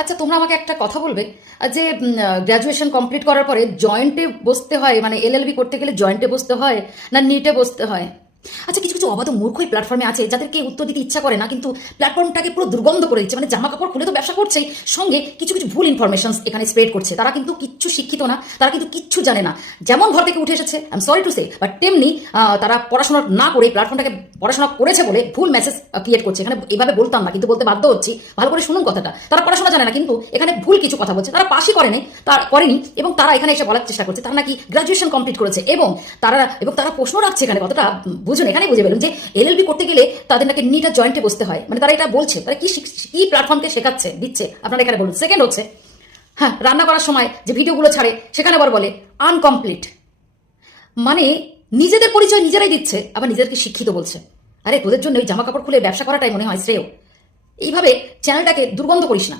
আচ্ছা, তোমরা আমাকে একটা কথা বলবে, যে গ্র্যাজুয়েশন কমপ্লিট করার পরে জয়েন্টে বসতে হয়, মানে এলএলবি করতে গেলে জয়েন্টে বসতে হয় না নিটে বসতে হয়? আচ্ছা, কিছু কিছু অবাধ মূর্খই প্ল্যাটফর্মে আছে যাদেরকে উত্তর দিতে ইচ্ছা করে না, কিন্তু প্ল্যাটফর্মটাকে পুরো দুর্গন্ধ করে দিচ্ছে। মানে জামা কাপড় খুলে তো ব্যবসা করছেই, সঙ্গে কিছু কিছু ভুল ইনফরমেশন এখানে স্প্রেড করছে। তারা কিন্তু কিচ্ছু শিক্ষিত না, তারা কিন্তু কিচ্ছু জানে না। যেমন ঘর থেকে উঠে এসেছে, I am sorry to say, but তেমনি তারা পড়াশোনা না করে প্ল্যাটফর্মটাকে পড়াশোনা করেছে বলে ভুল মেসেজ ক্রিয়েট করছে। এখানে এইভাবে বলতাম না, কিন্তু বলতে বাধ্য হচ্ছি। ভালো করে শুনুন কথাটা। তারা পড়াশোনা জানে না, কিন্তু এখানে ভুল কিছু কথা বলছে। তারা পাশই করেনি, এবং তারা এখানে এসে বলার চেষ্টা করছে তারা নাকি গ্রাজুয়েশন কমপ্লিট করেছে, এবং তারা প্রশ্ন রাখছে এখানে। কতটা বুঝুন, এখানে বুঝে পেলুন যে এলএলবি করতে গেলে তাদের নাকি নিট আর জয়েন্টে বসতে হয়। মানে তারা এটা বলছে, তারা কি প্ল্যাটফর্মকে শেখাচ্ছে দিচ্ছে আপনারা এখানে বলুন। সেকেন্ড হচ্ছে, হ্যাঁ, রান্না করার সময় যে ভিডিওগুলো ছাড়ে সেখানে আবার বলে আনকমপ্লিট। মানে নিজেদের পরিচয় নিজেরাই দিচ্ছে, আবার নিজেদেরকে শিক্ষিত বলছে। আরে তোদের জন্য ওই জামা কাপড় খুলে ব্যবসা করাটাই মনে হয় শ্রেয়। এইভাবে চ্যানেলটাকে দুর্গন্ধ করিস না।